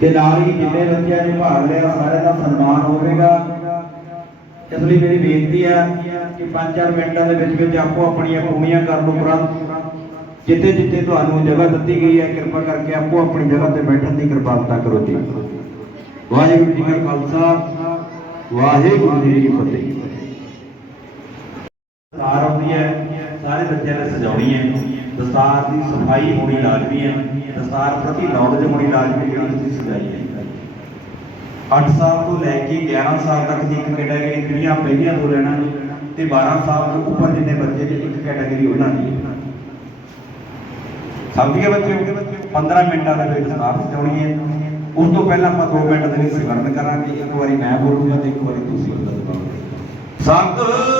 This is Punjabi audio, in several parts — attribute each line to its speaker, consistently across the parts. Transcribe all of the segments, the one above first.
Speaker 1: ਤੇ ਨਾਲ ਹੀ ਜਿੰਨੇ ਬੱਚਿਆਂ ਨੇ ਭਾਗ ਲਿਆ, ਸਾਰਿਆਂ ਦਾ ਸਨਮਾਨ ਹੋਵੇਗਾ। ਇਸ ਲਈ ਮੇਰੀ ਬੇਨਤੀ ਹੈ ਕਿ 5-4 ਮਿੰਟਾਂ ਦੇ ਵਿੱਚ ਵਿੱਚ ਆਪੋ ਆਪਣੀਆਂ ਭੂਮੀਆਂ ਕਰਨ ਉਪਰੰਤ ਜਿੱਥੇ ਜਿੱਥੇ ਤੁਹਾਨੂੰ ਜਗ੍ਹਾ ਦਿੱਤੀ ਗਈ ਹੈ, ਕਿਰਪਾ ਕਰਕੇ ਆਪੋ ਆਪਣੀ ਜਗ੍ਹਾ ਤੇ ਬੈਠਣ ਦੀ ਕਿਰਪਾਲਤਾ ਕਰੋ ਜੀ। ਵਾਹਿਗੁਰੂ ਜੀ ਕਾ ਖਾਲਸਾ, ਵਾਹਿਗੁਰੂ ਜੀ ਕੀ ਫਤਿਹ। ਦਸਤਾਰ ਆਉਂਦੀ ਹੈ, ਸਾਰੇ ਬੱਚਿਆਂ ਨੇ ਸਜਾਉਣੀ ਹੈ। ਦਸਤਾਰ ਦੀ ਸਫ਼ਾਈ ਹੋਣੀ ਲਾਜ਼ਮੀ ਹੈ। ਦਸਤਾਰ ਪ੍ਰਤੀ ਨੌਲੇਜ ਹੋਣੀ ਲਾਜ਼ਮੀ ਜਿਹੜੀ ਤੁਸੀਂ ਸਜਾਈ ਹੈ। 8 ਸਾਲ ਤੋਂ ਲੈ ਕੇ 11 ਸਾਲ ਤੱਕ ਦੀ ਇੱਕ ਕੈਟਾਗਰੀ ਕੁੜੀਆਂ ਪਹਿਲੀਆਂ ਤੋਂ ਲੈਣਾ ਤੇ 12 ਸਾਲ ਤੋਂ ਉੱਪਰ ਜਿੰਨੇ ਬੱਚੇ ਨੇ, ਇੱਕ ਕੈਟਾਗਰੀ ਉਹਨਾਂ ਦੀ ਹੈ। ਸਮਝ 15 ਮਿੰਟਾਂ ਦੇ ਵਿੱਚ ਦਸਤਾਰ ਸਜਾਉਣੀ ਹੈ। ਉਸ ਤੋਂ ਪਹਿਲਾਂ ਆਪਾਂ 2 ਮਿੰਟ ਦੇ ਵਿੱਚ ਸਿਮਰਨ ਕਰਾਂਗੇ। ਇੱਕ ਵਾਰੀ ਮੈਂ ਬੋਲੂਗਾ ਤੇ ਇੱਕ ਵਾਰੀ ਤੁਸੀਂ ਬੋਲੋਗੇ ਸਤਨਾਮ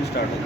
Speaker 1: ಟೈಮ್ ಸ್ಟಾರ್ಟ್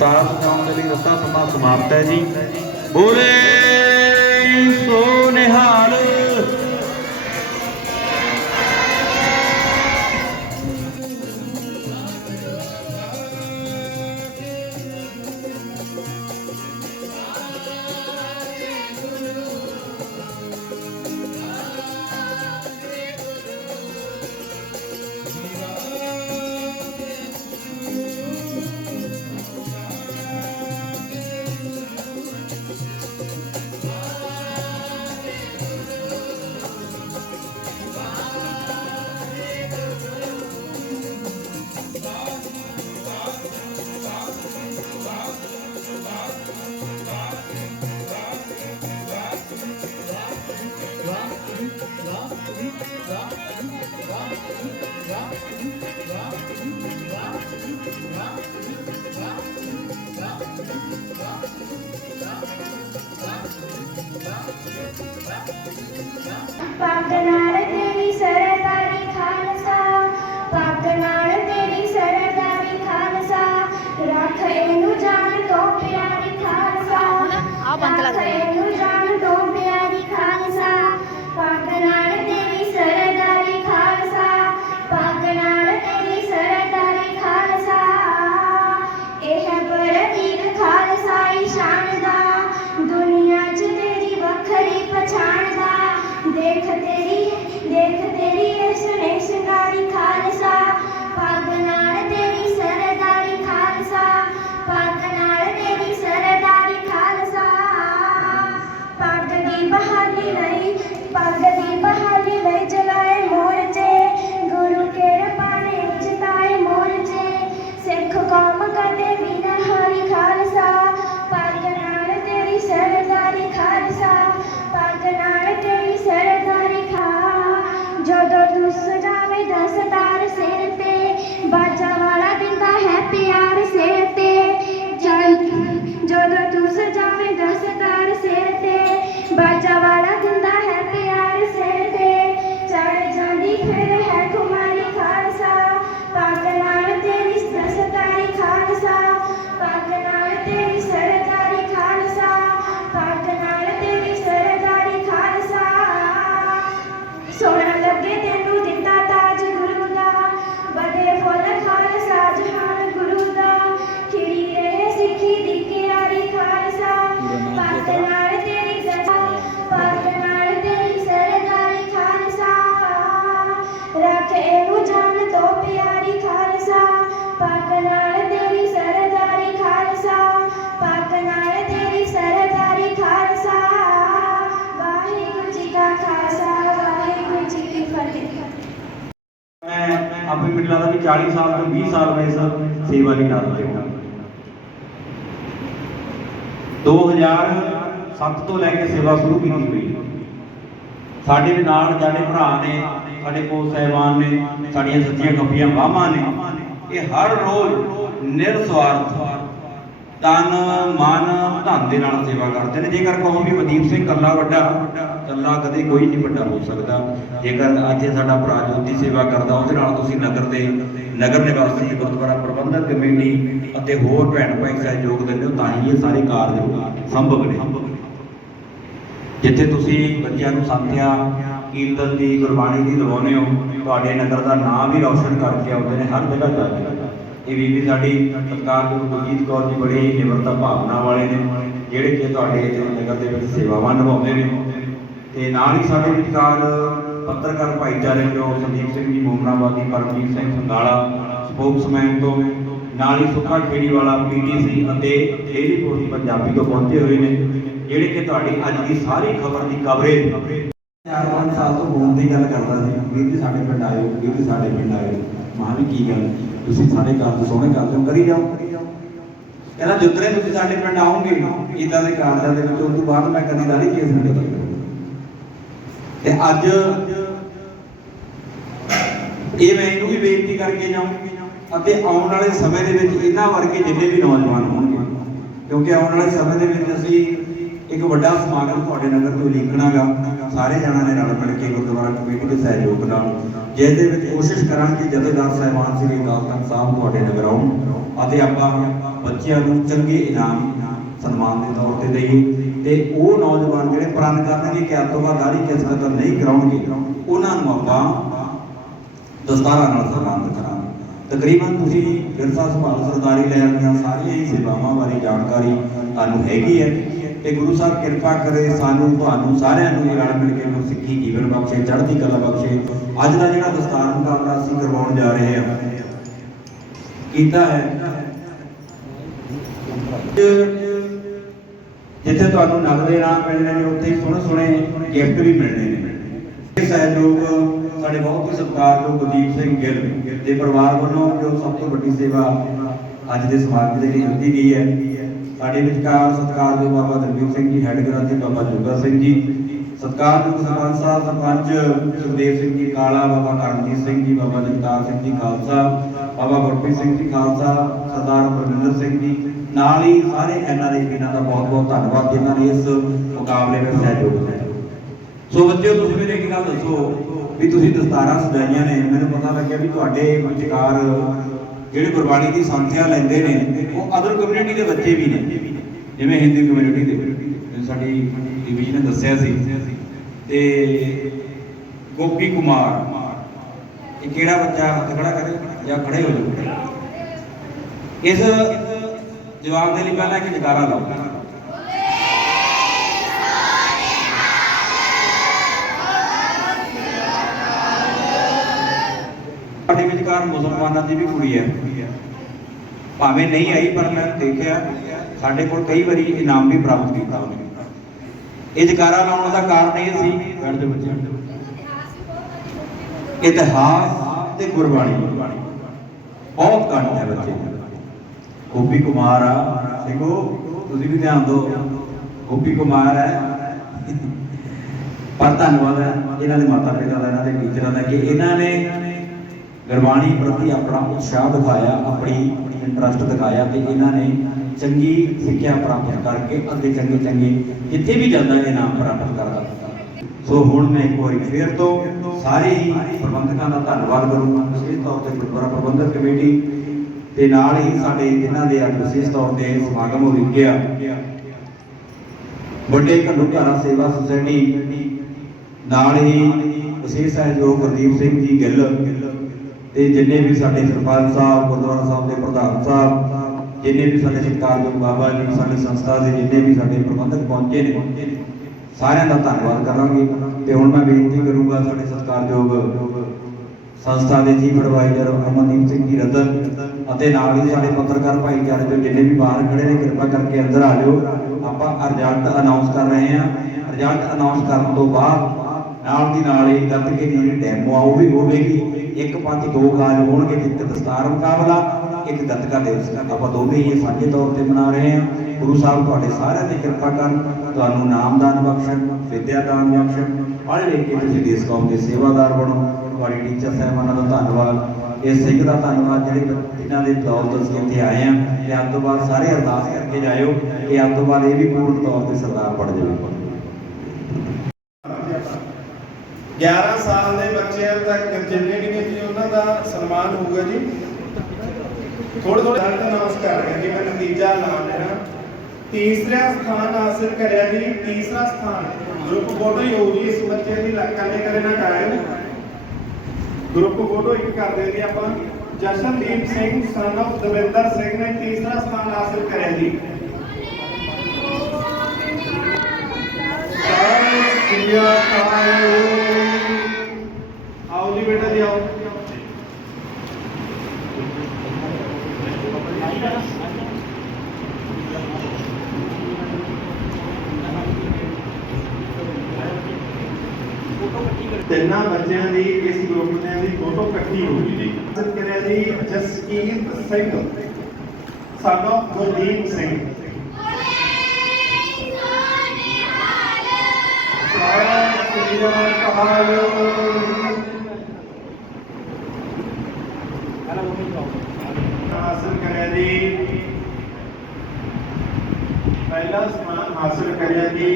Speaker 1: ਦਸਤਾਰ ਸਜਾਉਣ ਦੇ ਲਈ ਰਸਤਾ ਸਮਾਂ ਸਮਾਪਤ ਹੈ ਜੀ। ਬੋਲੇ ਸੋ ਨਿਹਾਲ।
Speaker 2: Thank you.
Speaker 1: ਮੈਂ ਆਪਣੀ ਮੈਨੂੰ ਲੱਗਦਾ ਵੀ 40 ਸਾਲ ਤੋਂ 20 ਸਾਲ ਮੈਂ ਇਸ ਸੇਵਾ ਲਈ ਕਰ ਰਿਹਾ 2007 ਤੋਂ ਲੈ ਕੇ ਸੇਵਾ ਸ਼ੁਰੂ ਕੀਤੀ ਹੋਈ। ਸਾਡੇ ਨਾਲ ਜਿਹੜੇ ਭਰਾ ਨੇ, ਸਾਡੇ ਕੋਲ ਸਹਿਬਾਨ ਨੇ, ਸਾਡੀਆਂ ਸੱਚੀਆਂ ਖੱਬੀਆਂ ਬਾਹਾਂ ਨੇ। ਇਹ ਹਰ ਰੋਜ਼ ਨਿਰਸਵਾਰਥ, ਤਨ, ਮਨ, ਧਨ ਦੇ ਨਾਲ ਸੇਵਾ ਕਰਦੇ ਨੇ। ਜੇਕਰ ਕਹੋ ਵੀ ਮਦੀਪ ਸਿੰਘ ਕੱਲਾ ਵੱਡਾ ਇਕੱਲਾ ਕਦੇ ਕੋਈ ਨਹੀਂ ਵੱਡਾ ਹੋ ਸਕਦਾ। ਜੇਕਰ ਅੱਜ ਸਾਡਾ ਭਰਾ ਜੋਤੀ ਸੇਵਾ ਕਰਦਾ, ਉਹਦੇ ਨਾਲ ਤੁਸੀਂ ਨਗਰ ਦੇ ਨਗਰ ਨਿਵਾਸੀ ਗੁਰਦੁਆਰਾ ਪ੍ਰਬੰਧਕ ਕਮੇਟੀ ਅਤੇ ਹੋਰ ਭੈਣ ਭਾਈ ਸਹਿਯੋਗ ਦਿੰਦੇ ਹੋ, ਤਾਂ ਹੀ ਇਹ ਸਾਰੇ ਕਾਰਜ ਸੰਭਵ ਨੇ। ਜਿੱਥੇ ਤੁਸੀਂ ਬੱਚਿਆਂ ਨੂੰ ਸੰਥਿਆ, ਕੀਰਤਨ ਦੀ ਗੁਰਬਾਣੀ ਦੀ ਲਵਾਉਂਦੇ ਹੋ, ਤੁਹਾਡੇ ਨਗਰ ਦਾ ਨਾਮ ਵੀ ਰੌਸ਼ਨ ਕਰਕੇ ਆਉਂਦੇ ਨੇ ਹਰ ਜਗ੍ਹਾ ਜਾ ਕੇ। ਇਹ ਬੀਬੀ ਸਾਡੀ ਸਤਿਕਾਰਯੋਗ ਗੁਰਜੀਤ ਕੌਰ ਜੀ ਬੜੀ ਨਿਮਰਤਾ ਭਾਵਨਾ ਵਾਲੇ ਨੇ, ਜਿਹੜੇ ਕਿ ਤੁਹਾਡੇ ਨਗਰ ਦੇ ਵਿੱਚ ਸੇਵਾਵਾਂ ਨਿਭਾਉਂਦੇ ਨੇ। ਤੇ ਨਾਲ ਹੀ ਸਾਡੇ ਵਿਚਕਾਰ ਪੱਤਰਕਾਰ ਭਾਈਚਾਰੇ ਜੋ ਸੰਦੀਪ ਸਿੰਘ ਜੀ ਮੋਮਨਾਬਾਦੀ ਪਰਮਜੀਤ ਸਿੰਘ ਸੰਗਾਲਾ ਸਪੋਕਸਮੈਨ ਤੋਂ ਨਾਲ ਹੀ ਸੁੱਖਾ ਖੇੜੀ ਵਾਲਾ ਪੀਟੀਸੀ ਅਤੇ ਡੇਲੀ ਪੋਸਟ ਪੰਜਾਬੀ ਤੋਂ ਪਹੁੰਚੇ ਹੋਏ ਨੇ, ਜਿਹੜੇ ਕਿ ਤੁਹਾਡੀ ਅੱਜ ਦੀ ਸਾਰੀ ਖਬਰ ਦੀ ਕਵਰੇਜ ਚਾਰ ਪੰਜ ਸਾਲ ਤੋਂ ਹੋਣ ਦੀ ਗੱਲ ਕਰਦਾ ਸੀ, ਵੀਰ ਜੀ ਸਾਡੇ ਪਿੰਡ ਆਇਓ, ਵੀਰ ਜੀ ਸਾਡੇ ਪਿੰਡ ਆਇਓ। ਮਾਂ ਵੀ ਕੀ ਗੱਲ, ਤੁਸੀਂ ਸਾਡੇ ਘਰ ਤੋਂ ਸੋਹਣੇ ਕਰਦੇ ਹੋ ਕਰੀ ਜਾਓ। ਕਹਿੰਦਾ ਜੁੱਤਰੇ ਤੁਸੀਂ ਸਾਡੇ ਪਿੰਡ ਆਉਂਗੇ ਇਦਾਂ ਦੇ ਕਾਰਜਾਂ ਦੇ ਵਿੱਚ ਉਸ ਤੋਂ ਬਾਅਦ ਮੈਂ ਕਦੀ ਦਾੜੀ ਕੇਸ ਨਹੀਂ ਕਰਦਾ ਤੇ ਅੱਜ ਇਹ ਮੈਂ ਇਹਨੂੰ ਵੀ ਬੇਨਤੀ ਕਰਕੇ ਜਾਊਂ ਅਤੇ ਆਉਣ ਵਾਲੇ ਸਮੇਂ ਦੇ ਵਿੱਚ ਇਹਨਾਂ ਵਰਗੇ ਜਿੰਨੇ ਵੀ ਨੌਜਵਾਨ ਹੋਣਗੇ, ਕਿਉਂਕਿ ਆਉਣ ਵਾਲੇ ਸਮੇਂ ਦੇ ਵਿੱਚ ਅਸੀਂ ਇੱਕ ਵੱਡਾ ਸਮਾਗਮ ਤੁਹਾਡੇ ਨਗਰ ਤੋਂ ਲਿਖਣਾਗਾ ਸਾਰੇ ਜਣਾਂ ਨੇ ਰਲ ਮਿਲ ਕੇ ਗੁਰਦੁਆਰਾ ਕਮੇਟੀ ਦੇ ਸਹਿਯੋਗ ਨਾਲ ਜਿਸ ਦੇ ਵਿੱਚ ਕੋਸ਼ਿਸ਼ ਕਰਾਂਗੇ ਜਥੇਦਾਰ ਸਾਹਿਬਾਨ ਸ੍ਰੀ ਅਕਾਲ ਤਖਤ ਸਾਹਿਬ ਤੁਹਾਡੇ ਨਗਰ ਆਉਣ ਅਤੇ ਆਪਾਂ ਬੱਚਿਆਂ ਨੂੰ ਚੰਗੇ ਇਨਾਮ ਸਨਮਾਨ ਦੇ ਤੌਰ ਤੇ ਦਈਏ। ਤੇ ਉਹ ਨੌਜਵਾਨ ਜਿਹੜੇ ਪ੍ਰਣ ਕਰਨਗੇ ਕਿ ਅੱਜ ਤੋਂ ਬਾਅਦ ਦਾੜੀ ਕਿਸਮਤ ਨਹੀਂ ਕਰਾਉਣਗੇ, ਉਹਨਾਂ ਨੂੰ ਆਪਾਂ ਦਸਤਾਰਾਂ ਨਾਲ ਸਨਮਾਨਿਤ ਕਰਾਂਗੇ। ਤਕਰੀਬਨ ਤੁਸੀਂ ਵਿਰਸਾ ਸੰਭਾਲ ਸਰਦਾਰੀ ਲਹਿਰ ਦੀਆਂ ਸਾਰੀਆਂ ਹੀ ਸੇਵਾਵਾਂ ਬਾਰੇ ਜਾਣਕਾਰੀ ਤੁਹਾਨੂੰ ਹੈਗੀ ਹੈ। ਤੇ ਗੁਰੂ ਸਾਹਿਬ ਕਿਰਪਾ ਕਰੇ ਸਾਨੂੰ, ਤੁਹਾਨੂੰ ਸਾਰਿਆਂ ਨੂੰ ਰਲ ਮਿਲ ਕੇ ਸਿੱਖੀ ਜੀਵਨ ਬਖਸ਼ੇ, ਚੜ੍ਹਦੀ ਕਲਾ ਬਖਸ਼ੇ। ਅੱਜ ਦਾ ਜਿਹੜਾ ਦਸਤਾਰ ਮੁਕਾਬਲਾ ਅਸੀਂ ਕਰਵਾਉਣ ਜਾ ਰਹੇ ਹਾਂ, ਕੀਤਾ ਹੈ। ਜਿੱਥੇ ਤੁਹਾਨੂੰ ਨਗਦ ਦੇ ਇਨਾਮ ਮਿਲਣੇ ਨੇ, ਉੱਥੇ ਸੋਹਣੇ ਸੋਹਣੇ ਗਿਫਟ ਵੀ ਮਿਲਣੇ ਨੇ। ਇਹ ਸਹਿਯੋਗ ਸਾਡੇ ਬਹੁਤ ਹੀ ਸਤਿਕਾਰਯੋਗ ਗੁਰਦੀਪ ਸਿੰਘ ਗਿੱਲ ਦੇ ਪਰਿਵਾਰ ਵੱਲੋਂ ਜੋ ਸਭ ਤੋਂ ਵੱਡੀ ਸੇਵਾ ਅੱਜ ਦੇ ਸਮਾਗਮ ਦੇ ਲਈ ਦਿੱਤੀ ਗਈ ਹੈ। ਸਾਡੇ ਵਿਚਕਾਰ ਸਤਿਕਾਰਯੋਗ ਬਾਬਾ ਦਲਵੀਰ ਸਿੰਘ ਜੀ ਹੈੱਡ ਗ੍ਰੰਥੀ ਬਾਬਾ ਜੋਗਾ ਸਿੰਘ ਜੀ ਸਤਿਕਾਰਯੋਗ ਸਰਪੰਚ ਸਾਹਿਬ, ਸਰਪੰਚ ਸੁਖਦੇਵ ਸਿੰਘ ਜੀ ਕਾਲਾ, ਬਾਬਾ ਕਰਮਜੀਤ ਸਿੰਘ ਜੀ, ਬਾਬਾ ਜਗਤਾਰ ਸਿੰਘ ਜੀ ਖਾਲਸਾ, ਬਾਬਾ ਗੁਰਪ੍ਰੀਤ ਸਿੰਘ ਜੀ ਖਾਲਸਾ, ਸਰਦਾਰ ਪਰਮਿੰਦਰ ਸਿੰਘ ਜੀ ਨਾਲ ਹੀ ਸਾਰੇ ਐਨਆਰਆਈ ਵੀਰਾਂ ਦਾ ਬਹੁਤ ਬਹੁਤ ਧੰਨਵਾਦ ਜਿਨ੍ਹਾਂ ਨੇ ਇਸ ਮੁਕਾਬਲੇ ਵਿੱਚ ਸਹਿਯੋਗ ਦਿੱਤਾ। ਸੋ ਬੱਚਿਓ, ਤੁਸੀਂ ਮੇਰੇ ਇੱਕ ਗੱਲ ਦੱਸੋ ਵੀ ਤੁਸੀਂ ਦਸਤਾਰਾਂ ਸਜਾਈਆਂ ਨੇ। ਮੈਨੂੰ ਪਤਾ ਲੱਗਿਆ ਵੀ ਤੁਹਾਡੇ ਵਿਚਕਾਰ ਜਿਹੜੇ ਗੁਰਬਾਣੀ ਦੀ ਸੰਥਿਆ ਲੈਂਦੇ ਨੇ, ਉਹ ਅਦਰ ਕਮਿਊਨਿਟੀ ਦੇ ਬੱਚੇ ਵੀ ਨੇ। ਜਿਵੇਂ ਹਿੰਦੂ ਕਮਿਊਨਿਟੀ ਦੇ। ਸਾਡੀ ਬੀਬੀ ਜੀ ਨੇ ਦੱਸਿਆ ਸੀ। ਤੇ ਗੋਪੀ ਕੁਮਾਰ, ਇਹ ਕਿਹੜਾ ਬੱਚਾ ਹੱਥ ਖੜਾ ਕਰੇ ਜਾਂ ਖੜੇ ਹੋ ਜਾਓ? ਇਸ ਜਵਾਬ ਦੇ ਲਈ ਪਹਿਲਾਂ ਇੱਕ ਜਗਾਰਾ ਲਾਓ। ਸਾਡੇ ਵਿਚਕਾਰ ਮੁਸਲਮਾਨਾਂ ਦੀ ਵੀ ਕੁੜੀ ਹੈ। ਭਾਵੇਂ ਨਹੀਂ ਆਈ ਪਰ ਮੈਂ ਦੇਖਿਆ। ਸਾਡੇ ਕੋਲ ਕਈ ਵਾਰੀ ਇਨਾਮ ਵੀ ਪ੍ਰਾਪਤ ਕੀਤਾ ਉਹਨੇ। ਇਹ ਜਕਾਰਾ ਲਾਉਣ ਦਾ ਕਾਰਨ ਇਹ ਸੀ ਬੈਠ ਜਾਓ ਬੱਚੇ ਇਤਿਹਾਸ ਤੇ ਗੁਰਬਾਣੀ। ਬਹੁਤ ਘੱਟ ਹੈ ਬੱਚੇ। ਗੋਪੀ ਕੁਮਾਰ ਆ। ਸਿੰਘੋ, ਤੁਸੀਂ ਵੀ ਧਿਆਨ ਦਿਓ, ਗੋਪੀ ਕੁਮਾਰ ਹੈ। ਪਰ ਧੰਨਵਾਦ ਹੈ, ਇਹਨਾਂ ਦੇ ਮਾਤਾ ਪਿਤਾ ਦਾ, ਇਹਨਾਂ ਦੇ ਟੀਚਰਾਂ ਦਾ, ਕਿ ਇਹਨਾਂ ਨੇ ਗੁਰਬਾਣੀ ਪ੍ਰਤੀ ਆਪਣਾ ਉਤਸ਼ਾਹ ਦਿਖਾਇਆ, ਆਪਣੀ ਇੰਟਰਸਟ ਦਿਖਾਇਆ ਤੇ ਇਹਨਾਂ ਨੇ ਚੰਗੀ ਸਿੱਖਿਆ ਪ੍ਰਾਪਤ ਕਰਕੇ ਅੱਗੇ ਚੰਗੇ ਚੰਗੇ ਜਿੱਥੇ ਵੀ ਜਾਂਦਾ, ਇਹ ਨਾਮ ਪ੍ਰਾਪਤ ਕਰਦਾ ਸੋ ਹੁਣ ਮੈਂ ਇੱਕ ਵਾਰੀ ਫੇਰ ਤੋਂ ਸਾਰੇ ਹੀ ਪ੍ਰਬੰਧਕਾਂ ਦਾ ਧੰਨਵਾਦ ਕਰੂੰਗਾ। ਵਿਸ਼ੇਸ਼ ਤੌਰ ਤੇ ਗੁਰਦੁਆਰਾ ਪ੍ਰਬੰਧਕ ਕਮੇਟੀ ਤੇ ਨਾਲ ਹੀ ਸਾਡੇ ਜਿਨ੍ਹਾਂ ਦੇ ਅੱਜ ਵਿਸ਼ੇਸ਼ ਤੌਰ ਤੇ ਸਮਾਗਮ ਹੋ ਗਿਆ ਵੱਡੇ ਘੱਲੂਘਾਰਾ ਸੇਵਾ ਸੁਸਾਇਟੀ ਨਾਲ ਹੀ ਵਿਸ਼ੇਸ਼ ਸਹਿਯੋਗ ਗੁਰਦੀਪ ਸਿੰਘ ਜੀ ਗਿੱਲ ਤੇ ਜਿੰਨੇ ਵੀ ਸਾਡੇ ਸਰਪੰਚ ਸਾਹਿਬ, ਗੁਰਦੁਆਰਾ ਸਾਹਿਬ ਦੇ ਪ੍ਰਧਾਨ ਸਾਹਿਬ, ਜਿੰਨੇ ਵੀ ਸਾਡੇ ਸਤਿਕਾਰਯੋਗ ਬਾਬਾ ਜੀ, ਸਾਡੀ ਸੰਸਥਾ ਦੇ ਜਿੰਨੇ ਵੀ ਸਾਡੇ ਪ੍ਰਬੰਧਕ ਪਹੁੰਚੇ ਨੇ, ਸਾਰਿਆਂ ਦਾ ਧੰਨਵਾਦ ਕਰਾਂਗੇ। ਤੇ ਹੁਣ ਮੈਂ ਬੇਨਤੀ ਕਰੂੰਗਾ ਸਾਡੇ ਸਤਿਕਾਰਯੋਗ ਸੰਸਥਾ ਦੇ ਚੀਫ ਐਡਵਾਈਜ਼ਰ ਅਮਨਦੀਪ ਸਿੰਘ ਜੀ ਰਤਨ ਅਤੇ ਨਾਲ ਹੀ ਸਾਡੇ ਪੱਤਰਕਾਰ ਭਾਈਚਾਰੇ ਦੇ ਜਿੰਨੇ ਵੀ ਬਾਹਰ ਖੜੇ ਨੇ, ਕਿਰਪਾ ਕਰਕੇ ਅੰਦਰ ਆ ਜਾਓ। ਆਪਾਂ ਰਿਜ਼ਲਟ ਅਨਾਉਂਸ ਕਰ ਰਹੇ ਹਾਂ। ਰਿਜ਼ਲਟ ਅਨਾਉਂਸ ਕਰਨ ਤੋਂ ਬਾਅਦ ਨਾਲ ਦੀ ਨਾਲ ਹੀ ਗੱਤਕੇ ਦੀ ਜਿਹੜੀ ਡੈਮੋ ਆ, ਉਹ ਵੀ ਹੋਵੇਗੀ। ਇੱਕ ਪੰਜ ਦੋ ਕਾਜ ਹੋਣਗੇ, ਇੱਕ ਦਸਤਾਰ ਮੁਕਾਬਲਾ, ਇੱਕ ਗੱਤਕਾ ਦਿਵਸ। ਆਪਾਂ ਦੋਵੇਂ ਹੀ ਸਾਂਝੇ ਤੌਰ ਤੇ ਮਨਾ ਰਹੇ ਹਾਂ। ਗੁਰੂ ਸਾਹਿਬ ਤੁਹਾਡੇ ਸਾਰਿਆਂ ਦੀ ਕਿਰਪਾ ਕਰਨ। ਤੁਹਾਨੂੰ ਨਾਮਦਾਨ ਬਖਸ਼ਣ, ਵਿਦਿਆ ਦਾਨ ਬਖਸ਼ਣ। ਪੜ੍ਹ ਲਿਖ ਕੇ ਤੁਸੀਂ ਦੇਸ਼ ਕੌਮ ਦੇ ਸੇਵਾਦਾਰ ਬਣੋ। ਤੁਹਾਡੇ ਟੀਚਰ ਸਾਹਿਬਾਨਾਂ ਦਾ ਧੰਨਵਾਦ। ਇਹ ਸਿੱਖ ਦਾ ਧੰਨਵਾਦ ਜਿਹੜੇ ਇਹਨਾਂ ਦੇ ਦੌਲਤ ਅਸੀਂ ਇੱਥੇ ਆਏ ਆ ਤੇ ਅੱਜ ਤੋਂ ਬਾਅਦ ਸਾਰੇ ਅਰਦਾਸ ਕਰਕੇ ਜਾਇਓ ਕਿ ਅੱਜ ਤੋਂ ਬਾਅਦ ਇਹ ਵੀ ਪੂਰਨ ਤੌਰ ਤੇ ਸਰਦਾਰ ਬਣ ਜਾਵੇ।
Speaker 3: 11 ਸਾਲ ਦੇ ਬੱਚਿਆਂ ਤੱਕ ਜਿੰਨੇ ਵੀ ਨੇ ਜੀ, ਉਹਨਾਂ ਦਾ ਸਨਮਾਨ ਹੋਊਗਾ ਜੀ। ਥੋੜੇ ਥੋੜੇ ਹੱਥ ਨਮਸਕਾਰ ਹੈ ਜੀ ਮੈਂ ਨਤੀਜਾ ਨਾਮ ਲੈਣਾ ਤੀਸਰਾ ਸਥਾਨ ਹਾਸਲ ਕਰਿਆ ਜੀ, ਤੀਸਰਾ ਸਥਾਨ। ਗਰੁੱਪ ਫੋਟੋ ਹੀ ਹੋਊ ਜੀ, ਇਸ ਬੱਚੇ ਦੀ ਕੱਲੇ ਕਰੇ ਨਾ ਟਾਈਮ ਗਰੁੱਪ ਫੋਟੋ ਇੱਕ ਕਰਦੇ ਜੀ ਆਪਾਂ। ਜਸ਼ਨਦੀਪ ਸਿੰਘ ਸਨ of ਦਵਿੰਦਰ ਸਿੰਘ ਨੇ ਤੀਸਰਾ ਸਥਾਨ ਹਾਸਲ ਕਰਿਆ ਜੀ। ਇੰਡੀਆ ਆਓ ਜੀ ਬੇਟਾ ਜੀ, ਆਓ। ਤਿੰਨਾਂ ਬੱਚਿਆਂ ਦੀ, ਇਸ ਗਰੁੱਪ ਦੀ ਫੋਟੋ ਇਕੱਠੀ ਹੋ ਗਈ ਜੀ। ਹਾਸਲ ਕਰਿਆ ਜੀ ਜਸਕੀਰਤ ਸਿੰਘ ਸਾਡਾ ਗੁਰਦੀਪ ਸਿੰਘ ਸਤਿ ਸ੍ਰੀ ਅਕਾਲ ਹਾਸਲ ਕਰਿਆ ਜੀ ਪਹਿਲਾ ਸਮਾਨ ਹਾਸਲ ਕਰਿਆ ਜੀ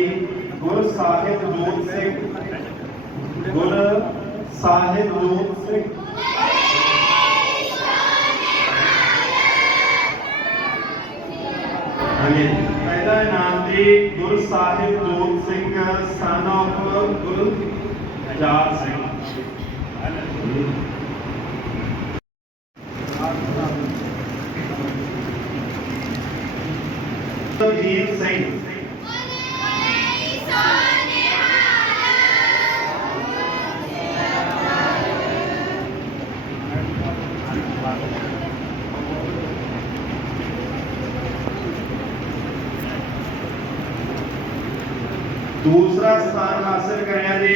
Speaker 3: ਗੁਰ ਸਾਹਿਬ ਹਾਂਜੀ। ਪਹਿਲਾ ਇਨਾਮ ਜੀ ਗੁਰ ਸਾਹਿਬ ਜੋਤ ਸਿੰਘ ਸਨ of ਗੁਰੂ ਆਜ਼ਾਦ ਸਿੰਘ। ਦੂਸਰਾ ਸਥਾਨ ਹਾਸਲ ਕਰਿਆ ਜੀ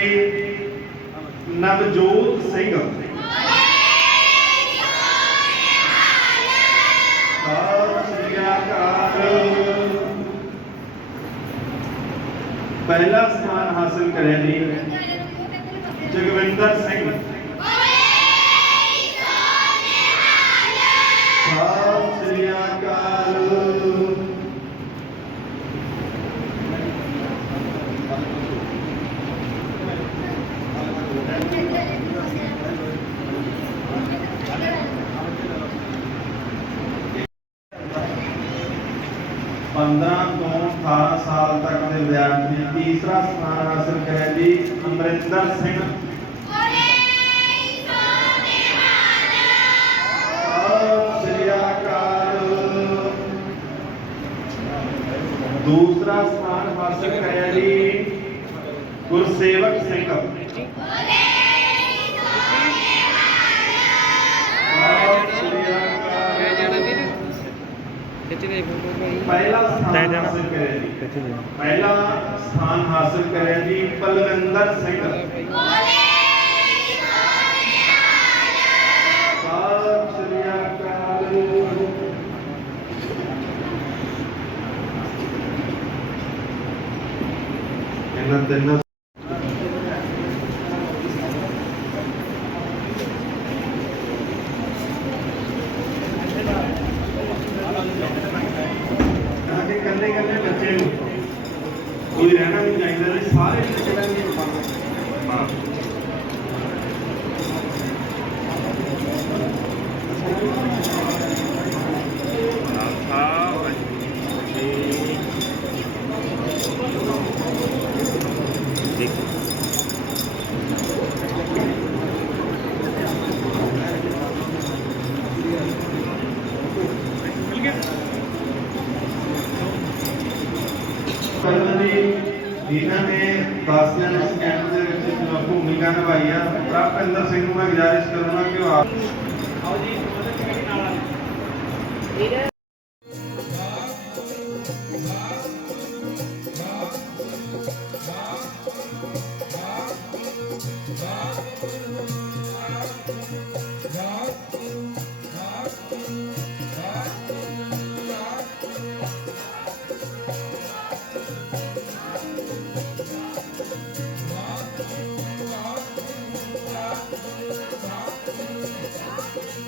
Speaker 3: ਨਵਜੋਤ ਸਿੰਘ। ਪਹਿਲਾ ਸਥਾਨ ਹਾਸਲ ਕਰਿਆ ਜੀ ਜਗਵਿੰਦਰ ਸਿੰਘ ਸਤਿ ਸ੍ਰੀ ਅਕਾਲ 15 ਤੋਂ 18 ਸਾਲ ਤੱਕ ਦੇ ਵਿਦਿਆਰਥੀ ਤੀਸਰਾ ਸਥਾਨ ਹਾਸਲ ਕਰਿਆ ਜੀ, ਅਮਰਿੰਦਰ ਸਿੰਘ। ਦੂਸਰਾ ਸਥਾਨ ਹਾਸਲ ਕਰਿਆ ਜੀ, ਗੁਰਸੇਵਕ ਸਿੰਘ। ਪਹਿਲਾ ਸਥਾਨ। ਹਾਸਲ ਕਰਿਆ ਜੀ।
Speaker 4: ਖਿੱਚਦੇ
Speaker 3: ਪਹਿਲਾ ਸਥਾਨ ਹਾਸਲ ਕਰਿਆ ਜੀ ਪਲਵਿੰਦਰ ਸਿੰਘ। ਇਹਨਾਂ ਤਿੰਨਾਂ ਤਾਂ ਕਿ ਕੱਲੇ ਕੱਲੇ ਬੱਚੇ ਨੂੰ ਕੋਈ ਰਹਿਣਾ ਨਹੀਂ ਚਾਹੀਦਾ ਜੀ ਸਾਰੇ ਬੱਚੇ ਦਾ ਨਹੀਂ ਹਾਂ ਪਹਿਲਾਂ ਜੀ ਜਿਨ੍ਹਾਂ ਨੇ 10 ਦਿਨ ਇਸ ਕੈਂਪ ਦੇ ਵਿੱਚ ਭੂਮਿਕਾ ਨਿਭਾਈ ਆ। ਪ੍ਰਭਿੰਦਰ ਸਿੰਘ ਨੂੰ ਮੈਂ ਗੁਜ਼ਾਰਿਸ਼ ਕਰੂੰਗਾ ਕਿ ਉਹ ਆਪ
Speaker 5: ਇਦਾਂ Thank you.